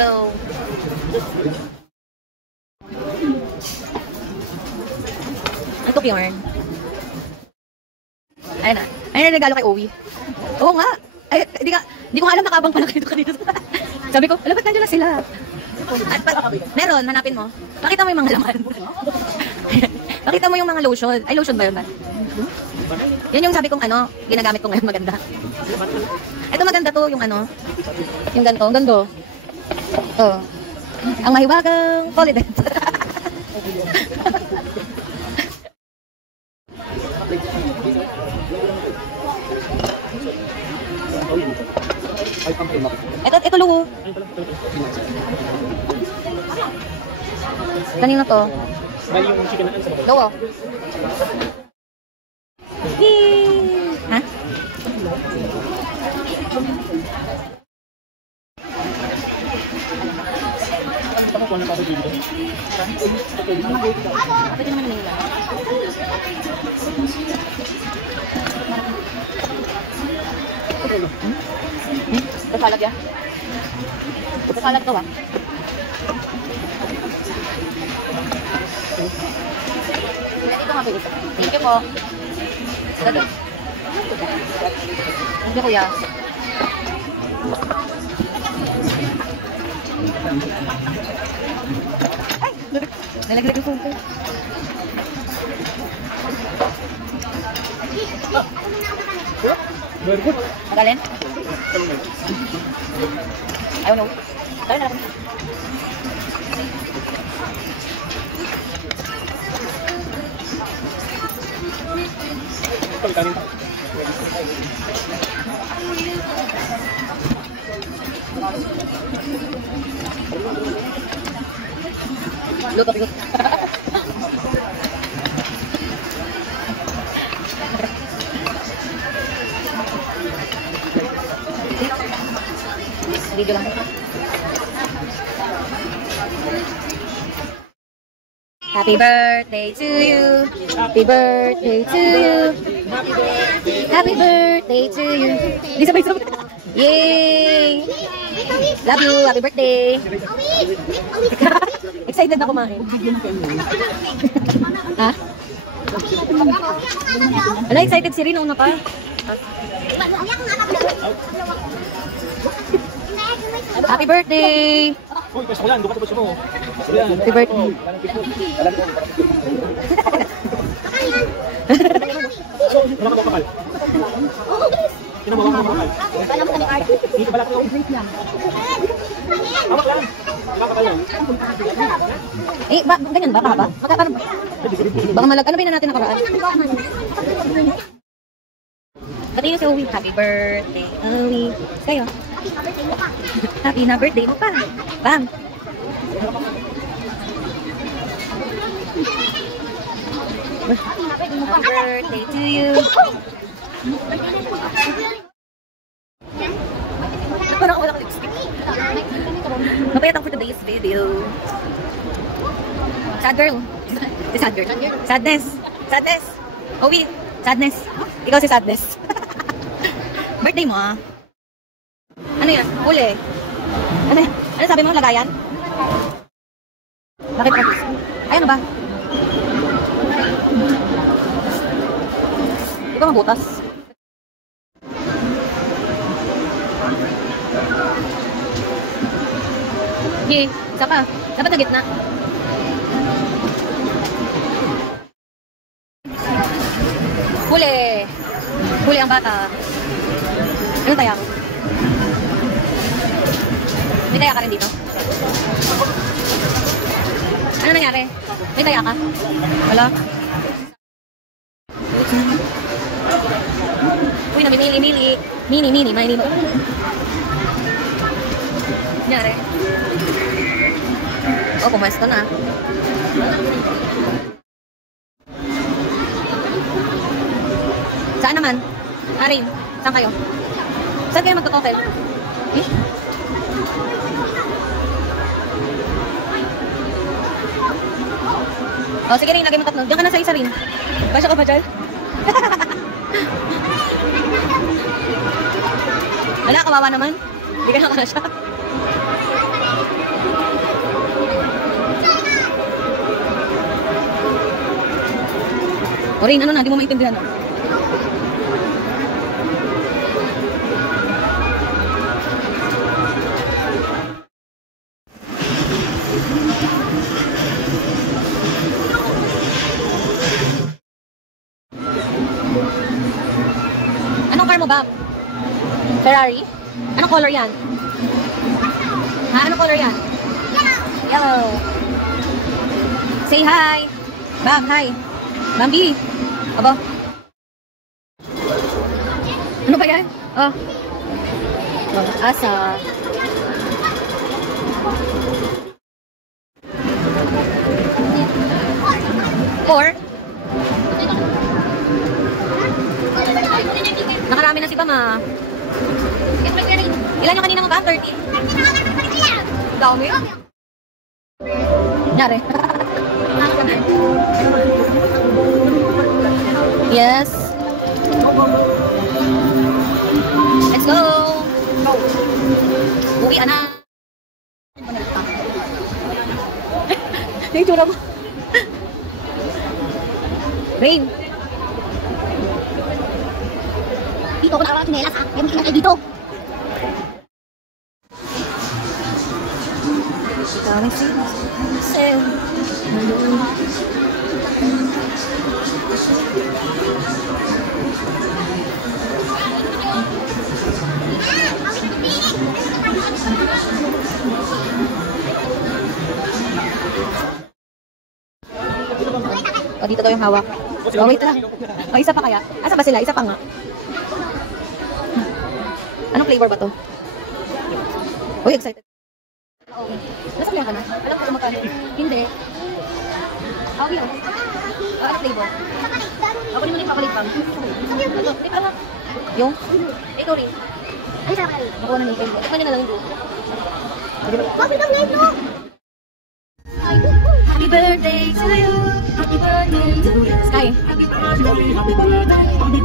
go. Ito pure. Ayun na. Ayun na regalo kay Owie. Oo nga. Ay, di ko nga alam nakabang pala kayo kanina. Sabi ko, alam ba't nandiyan na sila? At meron, hanapin mo. Pakita mo yung mga laman. Pakita mo yung mga lotion. Ay, lotion ba yun ba? Yan yung sabi kong ano, ginagamit ko ngayon maganda. Ito maganda to, yung ano, yung ganito, ang gando. Oh. Ang mahiwagang Polident. Ito luho. Kanino to? Luho. Ha? Pwede naman namin nila. Kasalag ya? Kasalag to ba? Ito nga pwede. Thank you po. Dado. Thank you kuya. Ay! Nalaglag yung phone ko. Very good. Magalin? Ayaw no. Tayo na lang. Luto ko. Video lang. Happy birthday to you. Happy birthday to you. Happy birthday to you. Di sabay-sabay. Yay! Love you. Happy birthday. Excited na kumain. Ha? Wala, excited si Rino na pa. Happy birthday! Uy, pwesto ko yan. Doon ka sa pwesto mo. Happy birthday. Wala ka daw kapal. Sino mo kapal? Dito pala ko. Hawak lang. Wala kapal yan. Eh, ganyan ba? Tama ba? Magkakaroon ba? Baka malag. Ano ba yun na natin nakaraan? Pati yung si Owie. Happy birthday, Owie. Kayo. Happy na birthday mo pa. Bam! Happy birthday to you. Parang wala kang lipstick. Mapayat ako for today's video. Sad girl. Sad girl. Sadness. Sadness. Owie. Sadness. Ikaw si Sadness. Birthday mo ah. Ano yan? Huli. Ano sabi mo? Lagayan? Bakit ka? Ay, ano ba? Di ba mabutas? Hindi. Isa ka. Dapat na gitna. Huli. Huli ang bata. Ano tayo? May taya ka rin dito? Ano nangyari? May taya ka? Wala? Uy, namimili-mili. Mini. Nangyari? Oh, pumesto na. Saan naman? Arin, saan kayo? Saan kayo magtototel? Eh? O, sige rin, lagay mo tatlo. Diyan ka na sa isa rin. Basya ka ba dyan? Wala, kawawa naman. Hindi ka na siya. O Rain, ano na, di mo maintindihan. Anong car mo ba? Ferrari? Anong color yan? Ha? Anong color yan? Yellow. Say hi. Bam, hi. Bambi. Aba. Ano ba yan? Oh. Asa. Or? Nakarami na si Bam ah. Ilan yung kanina mo ba? 30? Dami. Nyari. Yes. Let's go. Uwi na. Yung tsura mo. Rain. Dito ako nakawala chinelas ha. Kaya mag-ingat kayo dito. Daming sale. O, dito daw yung hawak. Oh, wait lang. O, isa pa kaya? Asa ba sila? Isa pa nga. Anong flavor ba to? Uy, excited. Oo. Nasabihan ka na? Alam ko kung magkano. Hindi. Okay, oh. Anong flavor? Ako ni mo na yung pakalit pang. Ito, hindi pa lang. Yung? Ikaw rin. Ay, sarap kayo. Nakuha na ni Ikaw. Tikman nyo na lang yung blue. Bakit ang live no? Happy birthday to you. Happy birthday to you. Sky. Happy birthday, happy birthday, happy